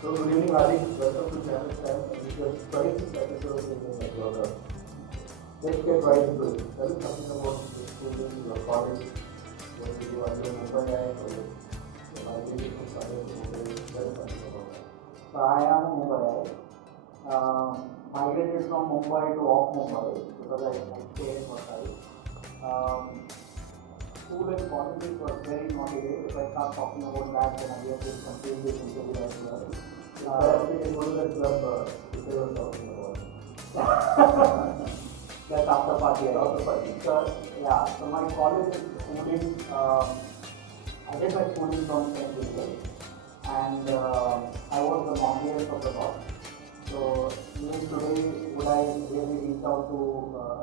So good evening, Hardik. Welcome to Channel 10. This is your 26th episode in the blogger. Let's get right into it. Tell us something about the school days, your college, what did you do in Mumbai or your migrated from Sunday to Mumbai. Tell us something about that. So I am a Mumbai. Migrated from Mumbai to off Mumbai because I stay in Mumbai. School and politics was very naughty days. If I start talking about that, then I guess it's completely interview as well. We can go to the club if they were talking about. That's after party. After party. So, yeah, so my college is schooling. I did my schooling from St. Joseph, and I was the longest of the lot. So even today, would I really reach out to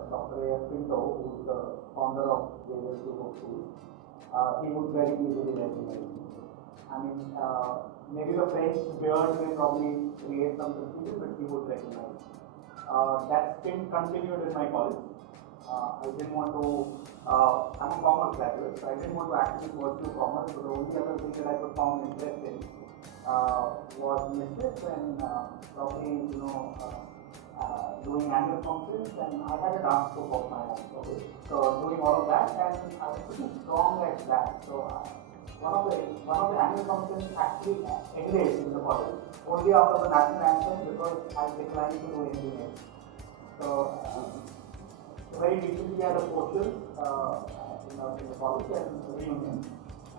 Dr. A.F. Pinto, who is the founder of various group of schools, he would very easily recognize me. I mean, maybe the French beard may probably create some confusion, but he would recognize. That stint continued in my college. I didn't want to, I'm a commerce graduate, so I didn't want to actually pursue commerce, so the only other thing that I could found interesting was mischief and probably, doing annual functions, and I had a dance group of my own. Okay, so doing all of that, and I was pretty strong at that. So one of the annual functions actually ended in the college only after the national anthem because I declined to do anything else. So very recently I had a social in the college and reunion,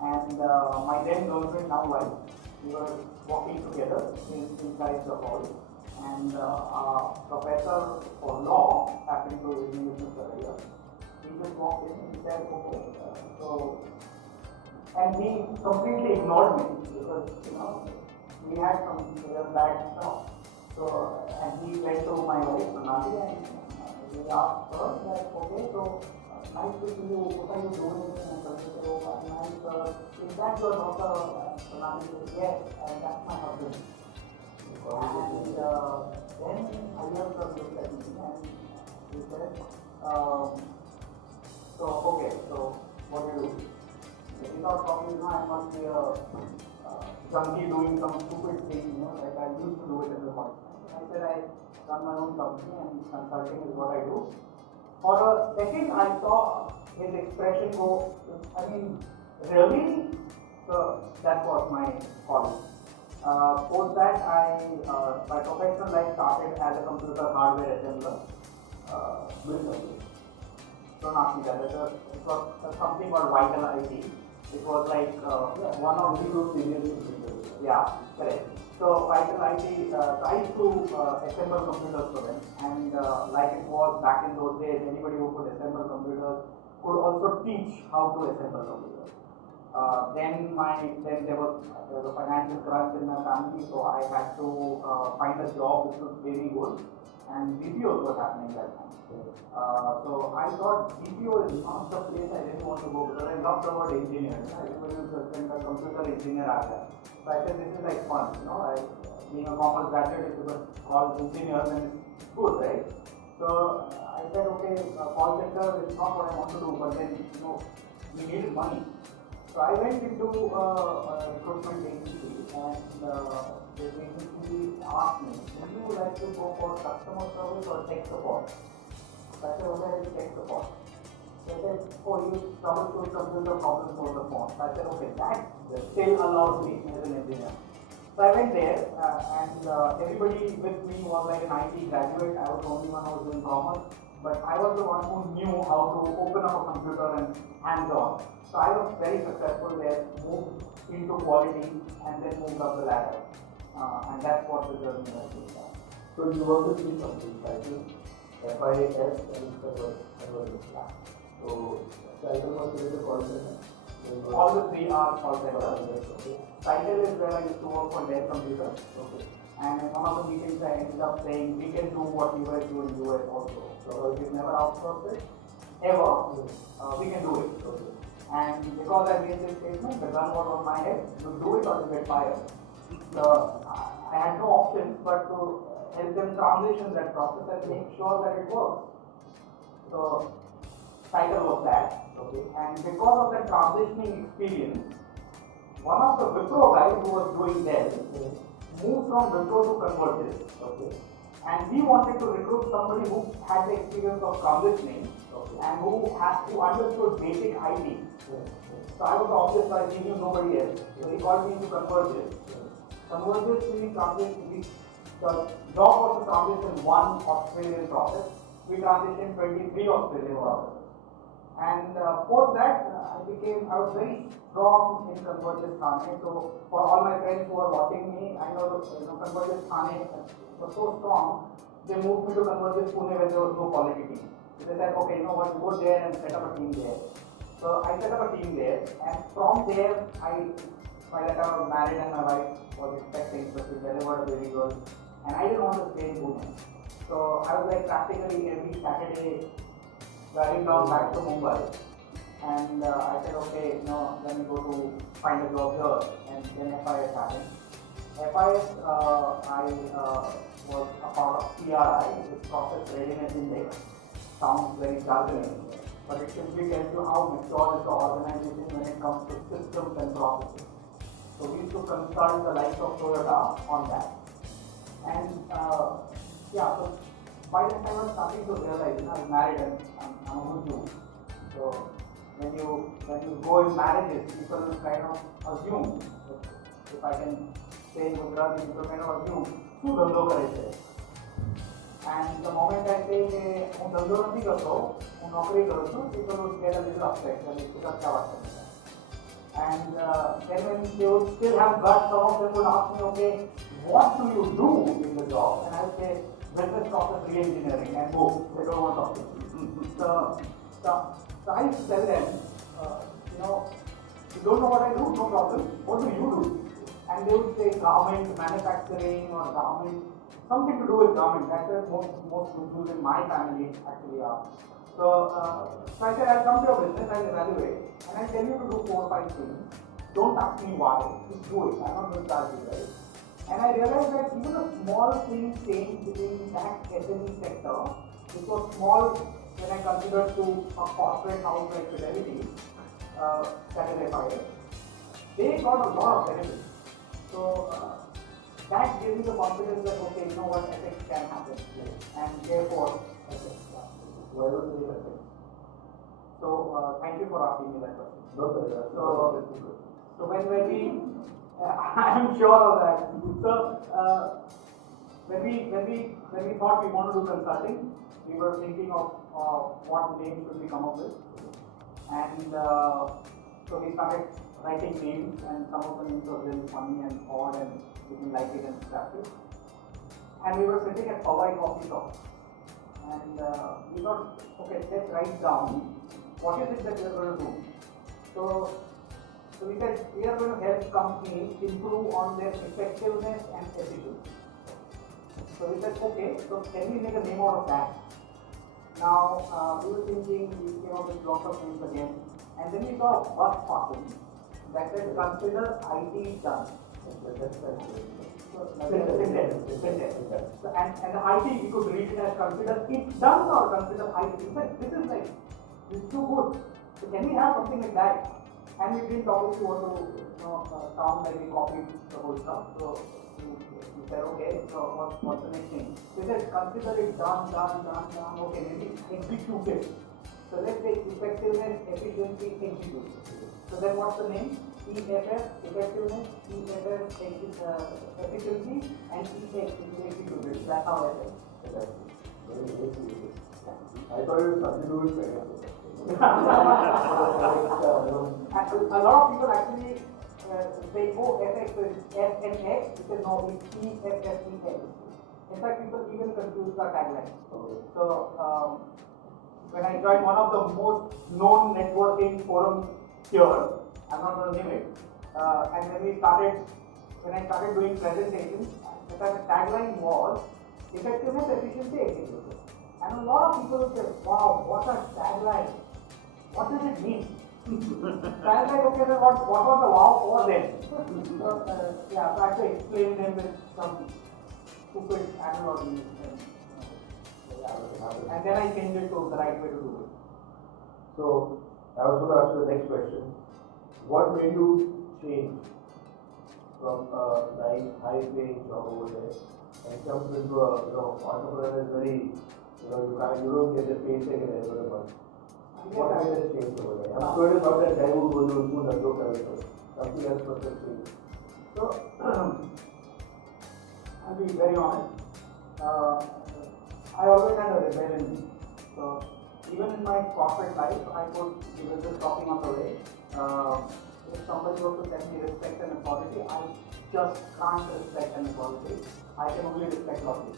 and my then girlfriend, now wife, we were walking together inside the hall, and a professor for law happened to his name is Mr. Iyengar. He just walked in and said, okay, and he completely ignored me because we had some bad stuff. So and he went to my wife Sonali and we asked her that, okay, so nice to see you, what are you doing? And she said, oh, nice, is that your daughter? Sonali said, yes, and that's my husband. And then Iyengar looked at me and he said, so okay, so what do you do? He thought probably, I must be a junkie doing some stupid thing, like I used to do it in the college. I said I run my own company and consulting is what I do. For a second, I saw his expression go, I mean, really? So that was my college. Post that, my professional life started as a computer hardware assembler. Don't ask me that. It was something called Vital IT. It was like one of the Serious. yeah, correct. So Vital IT tried to assemble computers for them, and like it was back in those days, anybody who could assemble computers could also teach how to assemble computers. Then there was a financial crunch in my family, so I had to find a job which was very good, and BPOs was happening that time. So I thought BPO is not the place I really want to go because I love the word engineer. Everybody was a computer engineer out there. So I said this is like fun, being a commerce graduate, if you were called engineer, then it's good, right? So I said, okay, call center is not what I want to do, but then we needed money. So I went into a recruitment agency, and this agency asked me, would you like to go for customer service or tech support? So I said, okay, I will tech support. So they said, oh, you troubleshoot computer problems over the phone. So I said, okay, that still allows me as an engineer. So I went there, and everybody with me was like an IT graduate. I was the only one who was doing commerce, but I was the one who knew how to open up a computer and hands-on. So I was very successful there, moved into quality, and then moved up the ladder. And that's what the journey has been. So you work with three companies, Cycle, FIS, and Conversion. So Cycle was the call center. All the three are call centers. Cycle is where I used to work for their computer. Okay. And in one of the meetings I ended up saying we can do what you guys do in US also. So we've never outsourced it, ever, we can do it. Okay. And because I made this statement, the gun was on my head, you do it or you get fired. So I had no options but to help them transition that process and make sure that it works. So title was that. Okay. And because of that transitioning experience, one of the Wipro guys who was doing well moved from Wipro to Convergys. Okay. And we wanted to recruit somebody who had the experience of transitioning and who understood basic IT. So I was the obvious choice, he knew nobody else. So he called me to Convergys. Convergys we transitioned, the job was to transition one Australian process. We transitioned 23 Australian processes. And post that, I was very strong in Convergys Thane. So for all my friends who are watching me, I know Convergys Thane was so strong, they moved me to Convergys Pune when there was no quality team. So they said, okay, you know what, go there and set up a team there. So I set up a team there, and from there, by that time I was married and my wife was expecting, so she delivered a baby girl, and I didn't want to stay in Pune. So I was like practically every Saturday driving down back to Mumbai, and I said, okay, let me go to find a job here, and then FIS happened. FIS, I was a part of PRI, which is Process Readiness Index. Sounds very jargony, but it simply tells you how mature is the organization when it comes to systems and processes. So we used to consult the likes of Toyota on that, and so by the time I was starting to realize, I was married and I'm a Hindu. So when you go in marriages, people kind of assume, if I can say in Gujarati, people kind of assume, શું ધંધો કરે છે? And the moment I say કે હું ધંધો નથી કરતો, હું નોકરી કરું છું, people would get a little upset and it's क्या बात करते हैं. And then when they would still have guts, some of them would ask me, okay, what do you do in the job? And I would say, business process re-engineering, and go, they don't want to talk to me. So I used to tell them, you don't know what I do, no problem, what do you do? And they would say garment manufacturing or garment, something to do with garment. That's what most Hindus in my family actually are. So I said, I'll come to your business, I'll evaluate, and I'll tell you to do 4 or 5 things. Don't ask me why, just do it. I'm not going to charge you, right? And I realized that even a small thing changed within that SME sector, which was small when I considered to a corporate house like Fidelity, that is FIS. They got a lot of benefits. So that gave me the confidence that, okay, you know what, ethics can happen. And therefore, ethics. Why would you need ethics? So thank you for asking me that question. So when we I'm sure of that. So when we thought we want to do consulting, we were thinking of what name should we come up with, and so we started writing names, and some of the names were really funny and odd, and we didn't like it and scrapped it. And we were sitting at Powai coffee shop, and we thought, okay, let's write down what is it that we are going to do. So we said we are going to help companies improve on their effectiveness and efficiency. So we said, okay, so can we make a name out of that? Now we were thinking, we came up with lots of names again, and then we saw a bus passing that said, consider IT done. So, and the IT, we could read it as consider it done or consider IT. We said, this is too good. So can we have something like that? And we didn't obviously want to sound like we copied the whole stuff. So we said, okay, so what's the next thing? We said, consider it done, okay, maybe execute it. So let's say effectiveness, efficiency, execute. So then what's the name? EFF, effectiveness, EFF, efficiency, and EX, executed. That's how I said. I thought it was something to do with a lot of people actually say, oh, FX is FNX, because no, it's EFFEX. In fact, people even confuse the tagline. So, when I joined one of the most known networking forums here, I'm not going to name it, and when I started doing presentations, the tagline was effectiveness, efficiency, execution. And a lot of people say, wow, what a tagline. What does it mean? Tagline, okay, then what was the wow for then? So I have to explain them with some stupid analogies. And then I changed it to the right way to do it. So, I was going to ask you the next question. What made you change from a nice high-paying job over there and comes into a entrepreneur is very you don't get the paycheck at the end of the month. What kind of change over there? I'm sure it's not that guy who goes to the local everything. Something else must have changed. So I'll be very honest. I always had a rebel in me. So even in my corporate life, I could, even just talking on the way, if somebody was to tell me respect and authority, I just can't respect and authority. I can only respect logic.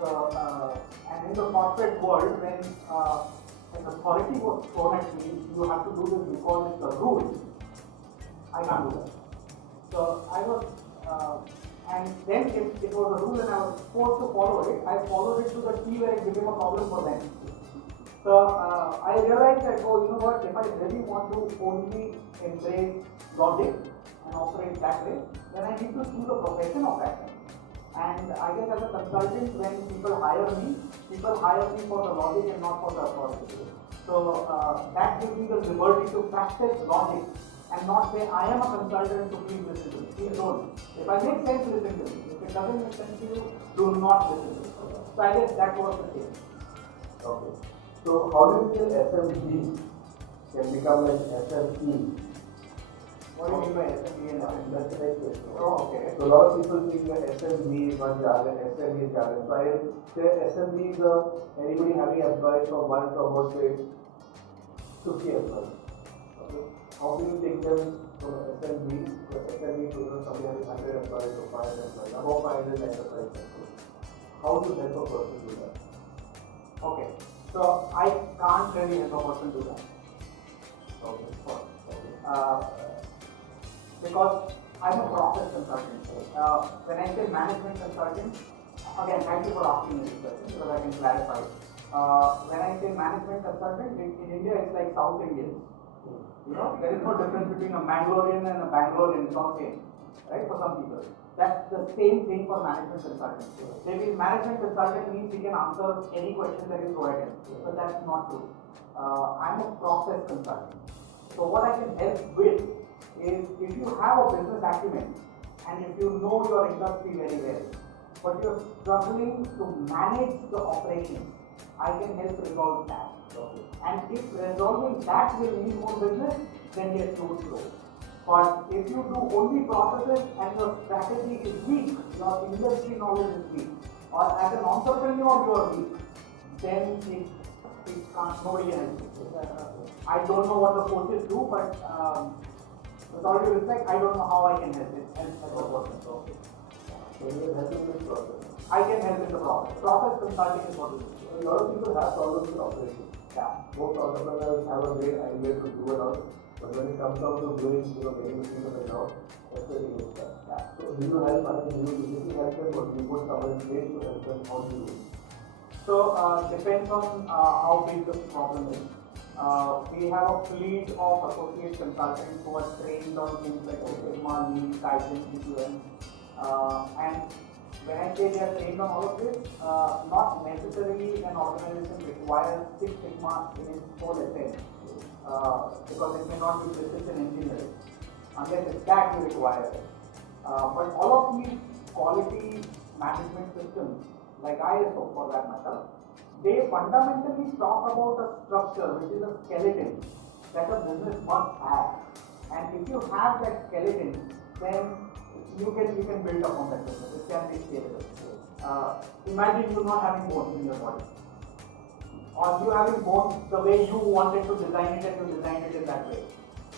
So, and in the corporate world, when authority was thrown at me, you have to do this because it's a rule. I can't do that. So I was, and then if it was a rule and I was forced to follow it, I followed it to the T where it became a problem for them. So I realized that, oh, you know what, if I really want to only embrace logic and operate that way, then I need to choose a profession of that way. And I guess as a consultant, when people hire me for the logic and not for the authority. So that gives me the liberty to practice logic and not say I am a consultant, so please listen to me. Please don't. If I make sense, listen to me. If it doesn't make sense to you, do not listen to me. So I guess that was the case. Okay. So how do you think SMB can become an SME? What do you mean by SME and SME? That's the next question. Oh, okay. So a lot of people think that SMB is one jargon, SME is jargon. So I say SMB is anybody having employees from about say 50 employees. Okay. How do you take them from SMB to somebody having 100 employees or 500 employees, above 500 enterprise? How do you help a person do that? Okay. So I can't really help a person do that. Okay. Because I'm a process consultant. When I say management consultant, again, thank you for asking me this question because I can clarify. When I say management consultant, in India it's like South Indians. You know, there is no difference between a Mangalorean and a Bangalorean, it's all same, right, for some people. That's the same thing for management consultant. Maybe management consultant means he can answer any question that is provided, but that's not true. I'm a process consultant. So what I can help with is if you have a business acumen and if you know your industry very well, but you're struggling to manage the operations, I can help resolve that. And if resolving that will need more business, then yes, you would grow. But if you do only processes and your strategy is weak, your industry knowledge is weak, or as an entrepreneur you are weak, then it can't, nobody can help you. I don't know what the coaches do, but with all due respect, I don't know how I can help it. So you can help in this process. I can help in the process. Process consulting is what we do. A lot of people have problems with operations. Yeah. Most entrepreneurs have a great idea to do it all, but when it comes down to doing, getting the people in the job, that's where they get stuck. Yeah. So do you help? I mean, do you help them, or do you put someone in place to help them? How do you do it? So depends on how big the problem is. We have a fleet of associate consultants who are trained on things like Sigma, Lean, Kaizen, CQM, and when I say they are trained on all of this, not necessarily an organization requires Six Sigma in its whole essence, because it may not be precision engineering, unless it's that you require it. But all of these quality management systems, like ISO for that matter, they fundamentally talk about a structure which is a skeleton that a business must have. And if you have that skeleton, then you can build up on that business. It can be scalable. Imagine you not having bones in your body, or you having bones the way you wanted to design it and you designed it in that way.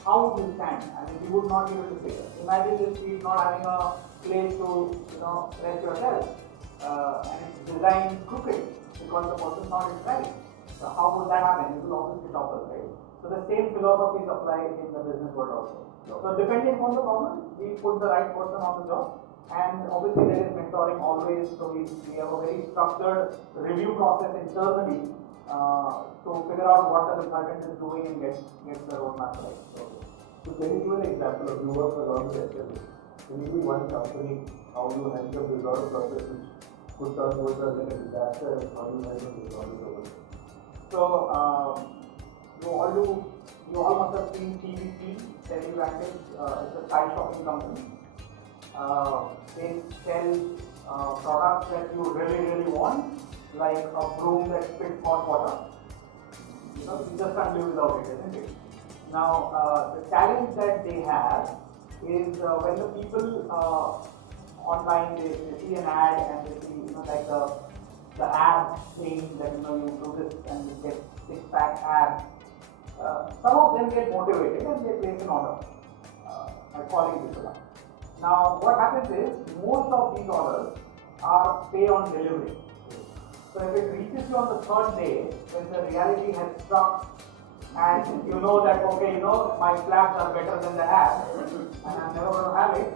How would you stand? I mean, you would not be able to figure. Imagine this feet not having a place to rest yourself, and it's designed crooked because the person thought it's right. So how would that happen? It will obviously topple, right? So the same philosophies apply in the business world also. So depending on the problem, we put the right person on the job, and obviously there is mentoring always. So we have a very structured review process internally to figure out what the consultant is doing and get the roadmap right. So can you give an example of you work along with SME? Can you give one company how you help them resolve a process which could turn towards a disaster, and how you help them resolve it over there? So you all must have seen TVP, Televantage. It's a side shopping company. They sell products that you really want, like a broom that spits hot water. You know, you just can't live without it, isn't it? Now, the challenge that they have is when the people online they see an ad and they see, you know, like the ad saying that, you know, you do this and you get six-pack abs. Some of them get motivated and they place an order by calling people up. Now, what happens is most of these orders are pay on delivery. So if it reaches you on the third day, when the reality has struck, and you know that, okay, you know, my flaps are better than the app, and I'm never going to have it,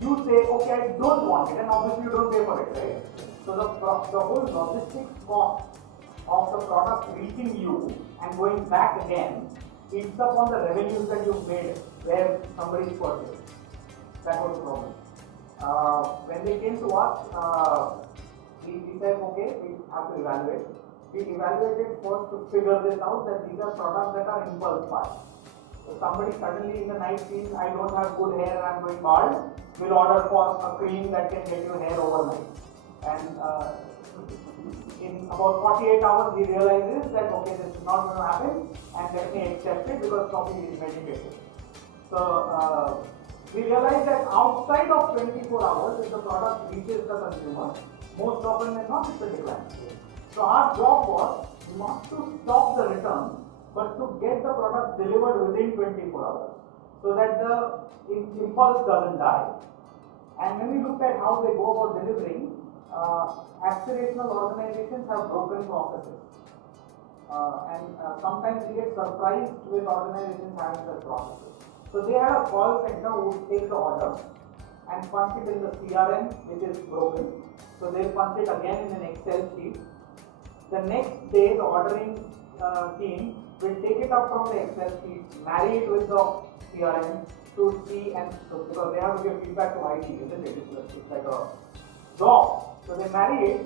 you say, okay, I don't want it, and obviously you don't pay for it, right? So the whole logistics cost of the product reaching you and going back again eats up on the revenues that you've made where somebody's purchased. That was the problem. When they came to us, we said, okay, we have to evaluate. We evaluated first to figure this out, that these are products that are impulse buy. So somebody suddenly in the night sees, I don't have good hair and I'm going bald, will order for a cream that can get you hair overnight. And in about 48 hours he realizes that, okay, this is not going to happen, and let me accept it because coffee is medicated. So we realized that outside of 24 hours, if the product reaches the consumer, most often than not it's a decline. So our job was not to stop the return, but to get the product delivered within 24 hours, so that the impulse doesn't die. And when we looked at how they go about delivering, aspirational organizations have broken processes. Sometimes we get surprised with organizations having such processes. So they had a call center who would take the order and punch it in the CRM, which is broken. So they'll punch it again in an Excel sheet. The next day, the ordering team will take it up from the Excel sheet, marry it with the CRM to see, and so because they have to give feedback to IT, isn't it? It's like a job. So they marry it,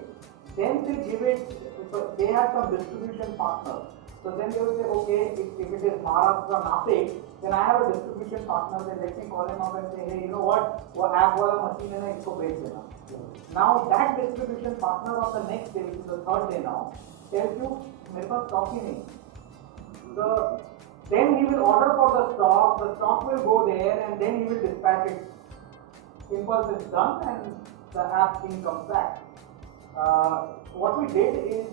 then they give it. So they have some distribution partners. So then they will say, okay, if it is Maharashtra Nashik, then I have a distribution partner. Then let me call him up and say, hey, you know what? वो app वाला machine है ना, इसको बेच देना. Now that distribution partner on the next day, which is the third day now, tells you, मेरे पास stock ही नहीं. Then he will order for the stock will go there, and then he will dispatch it. Impulse is done, and the app team comes back. What we did is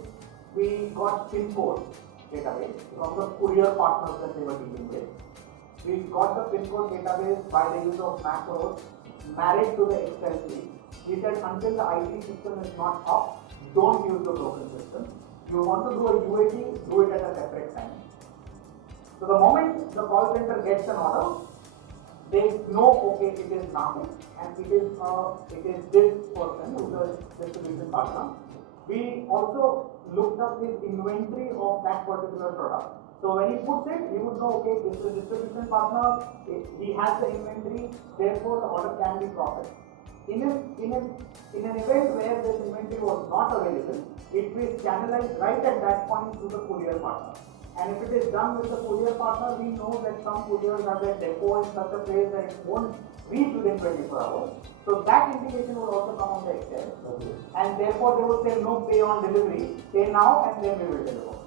we got PIN code database from the courier partners that they were dealing with. We got the PIN code database by the use of macros, married to the Excel sheet. We said until the IT system is not up, don't use the broken system. You want to do a UAT, do it at a separate time. So the moment the call center gets an order, they know, okay, it is Nashik and it is this person who is the distribution partner. We also looked up his inventory of that particular product. So when he puts it, he would know, okay, this is a distribution partner, he has the inventory, therefore the order can be processed. In an event where this inventory was not available, it will channelize right at that point to the courier partner. And if it is done with the courier partner, we know that some couriers have their depot in such a place that it won't reach within 24 hours. So that indication will also come on the Excel. Okay. And therefore they would say no pay on delivery, pay now and then we will deliver.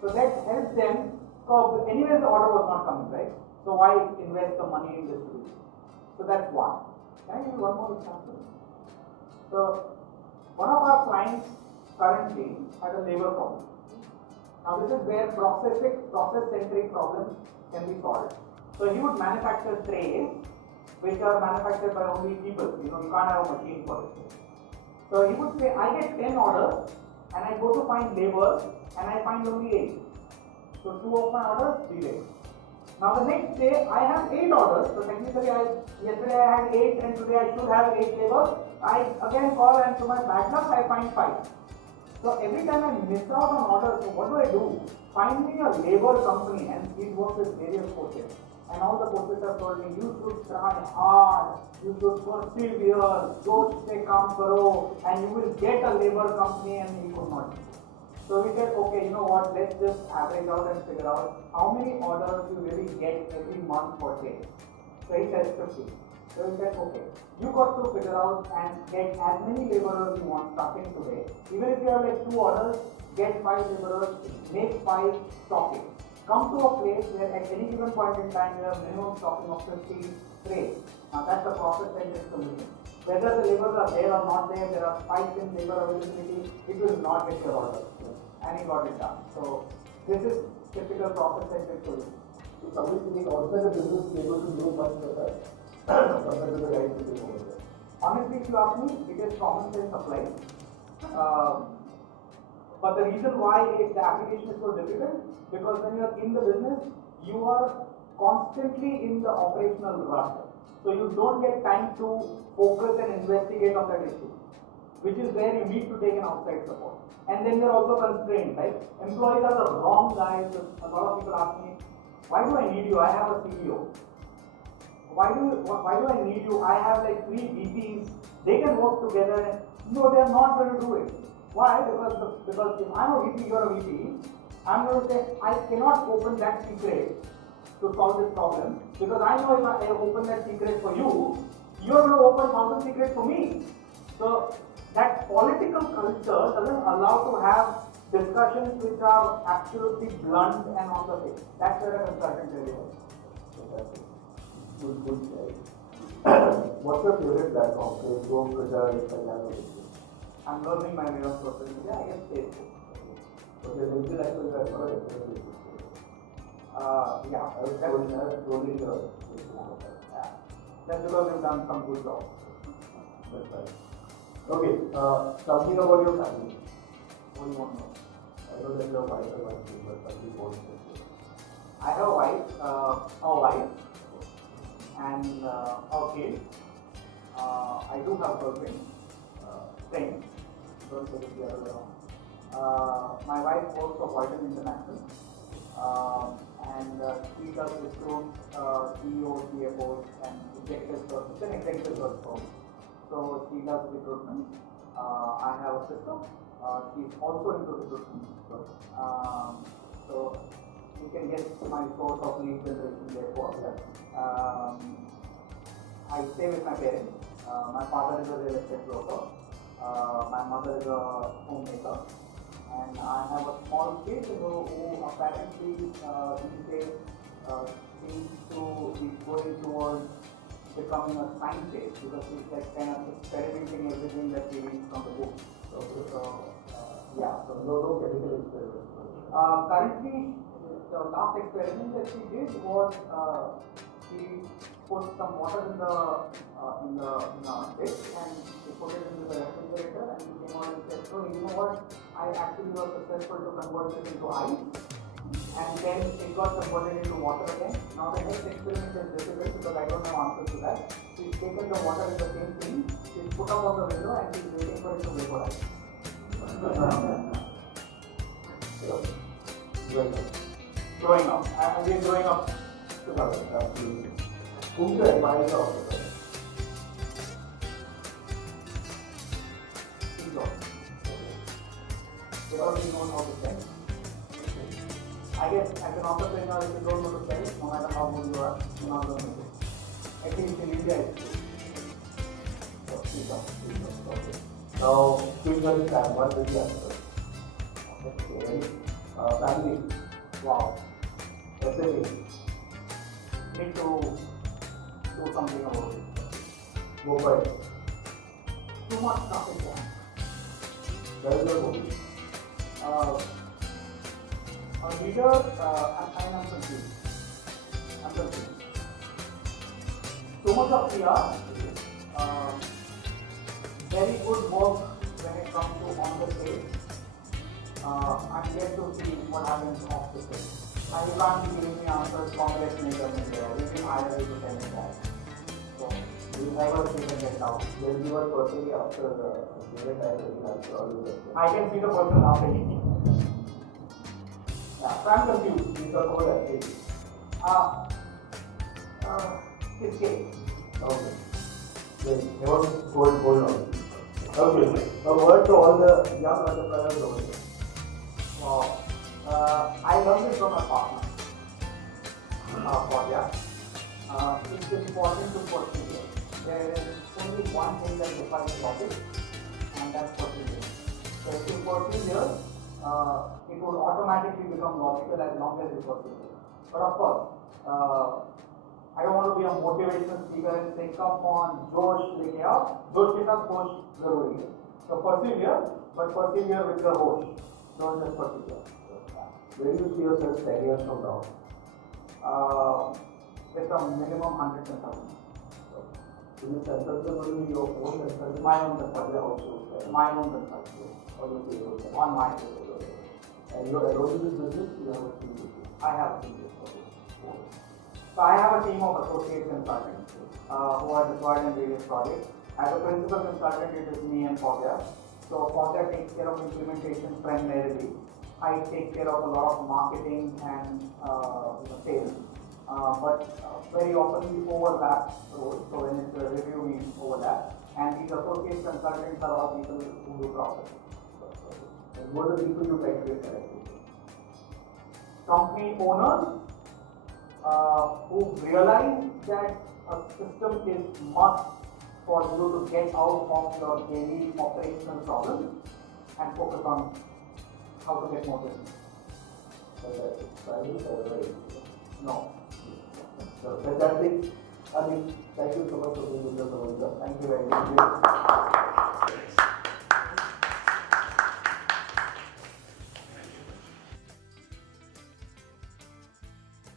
So that helps them. So anyways the order was not coming, right? So why invest the money in distribution? So that's one. Can I give you one more example? So one of our clients currently had a labor problem. Now this is where process-centric problems can be solved. So he would manufacture trays which are manufactured by only people. You know, you can't have a machine for it. So he would say, I get 10 orders and I go to find labor and I find only 8. So 2 of my orders, 3 days. Now the next day I have 8 orders. So technically yesterday I had 8 and today I should have 8 labor. I again call and to my bad luck I find 5. So every time I miss out on orders, so what do? Find me a labor company, and he works with various coaches. And all the coaches have told me, you should try hard, you should persevere, don't say काम करो, and you will get a labor company, and he could not. So we said, okay, you know what, let's just average out and figure out how many orders you really get every month per day. So he says 50. So he said, okay, you got to figure out and get as many laborers you want starting today. Even if you have like 2 orders, get 5 laborers, make 5 stocking. Come to a place where at any given point in time you have minimum stocking of 15 trays. Now that's the process-centric solution. Whether the laborers are there or not there are spikes in labor availability, it will not get your order. And he got it done. So this is typical process-centric solution. So somebody thinking outside the business is able to do much better compared to the guys sitting over there. Honestly, if you ask me, it is common sense applied. But the reason why the application is so difficult, because when you are in the business, you are constantly in the operational rush. So you don't get time to focus and investigate on that issue, which is where you need to take an outside support. And then you are also constrained, right? Employees are the wrong guys. A lot of people ask me, why do I need you? I have a CEO. Why do I need you? I have like 3 VPs. They can work together. No, they are not going to do it. Why? Because if I'm a VP, you're a VP, I'm going to say, I cannot open that secret to solve this problem, because I know if I open that secret for you, you're going to open 1,000 secrets for me. So that political culture doesn't allow to have discussions which are absolutely blunt and on the face. That's where a consultant really works. Good. What's your favorite platform? Facebook, Twitter, Instagram? I'm learning my way of social media. I guess Facebook. Okay, LinkedIn actually that's what I think. Yeah. I was scrolling your Yeah. That's because you've done some good job. That's right. Okay, something about your family. What do you want to know? I know that your wife and wife, but something more interesting. I have a wife, and a kid. I do have a girlfriend. Friend. Don't say it the other way around. My wife works for Tin26 International, and she does recruit CEOs, CFOs, and executives. It's an executive search firm. So she does recruitment. I have a sister. She's also into recruitment. So you can get my source of lead generation therefore. I stay with my parents. My father is a real estate broker. My mother is a homemaker. And I have a small kid who apparently these days seems to be going towards becoming a scientist, because he's like kind of experimenting everything that he reads from the book. So No chemical experiments. Currently, the last experiment that she did was she put some water in a dish, and she put it into the refrigerator, and she came out and said, "So you know what? I actually was successful to convert it into ice." And then it got converted into water again. Now the next experiment is difficult because I don't have answers to that. She's taken the water in the same thing, she's put up on the window, and she's waiting for it to vaporize. Growing up. I've been growing up together. Absolutely. Whom do you admire the officer? Steve Jobs. Because he knows how to sell. I guess as an entrepreneur, if you don't know to sell, no matter how good you are, you're not going to make it. At least in India, it's true. So, Steve Jobs. Okay. Now, quick one time, one very answer. Okay. Family. Wow. SME. Need to do something about it. Mobile. Too much stuff in there. Where is your hobby? A leader, I'm confused. Too much of PR, very good work when it comes to on the stage. I'm yet to see what happens off the stage. And you can't be giving me answers, complex nature, we can hire you to tell me that. So, You never see the get out. There will be one person after the given time that you answer all the questions. I can see the person after eating. Yeah, so I'm confused. You talk about activity. It's gay. Okay. Wait, never hold on. Okay. A word to all the young entrepreneurs over here. Wow. I learned it from my partner. It's important to persevere. there is only one thing that defines logic, and that's perseverance. So if you persevere, it would automatically become logical as long as you persevere. But of course, I don't want to be a motivational speaker and say, come on, Josh, leke aao. Josh ke saath hosh zaruri hai. So persevere, but persevere with your hosh. Don't just persevere. Where do you see yourself 10 years from now? With a minimum 100 consultants. So you consultant will be your own consultant? My own consultant. My own consultant. On my payroll. And you're alone in this business? You have a team with you? I have a team. So I have a team of associate consultants who are deployed in various projects. As a principal consultant, it is me and Fogya. So Fogya takes care of implementation primarily. I take care of a lot of marketing and sales. But very often we overlap roles. So when it's a review, we overlap. And these associate consultants are all people who do process. And what are the people you try to get connected with? Company owners who realize that a system is must for you to get out of your daily operational problems and focus on how to get more business. No. Fantastic. I mean, thank you so much for being with us. Thank you very much.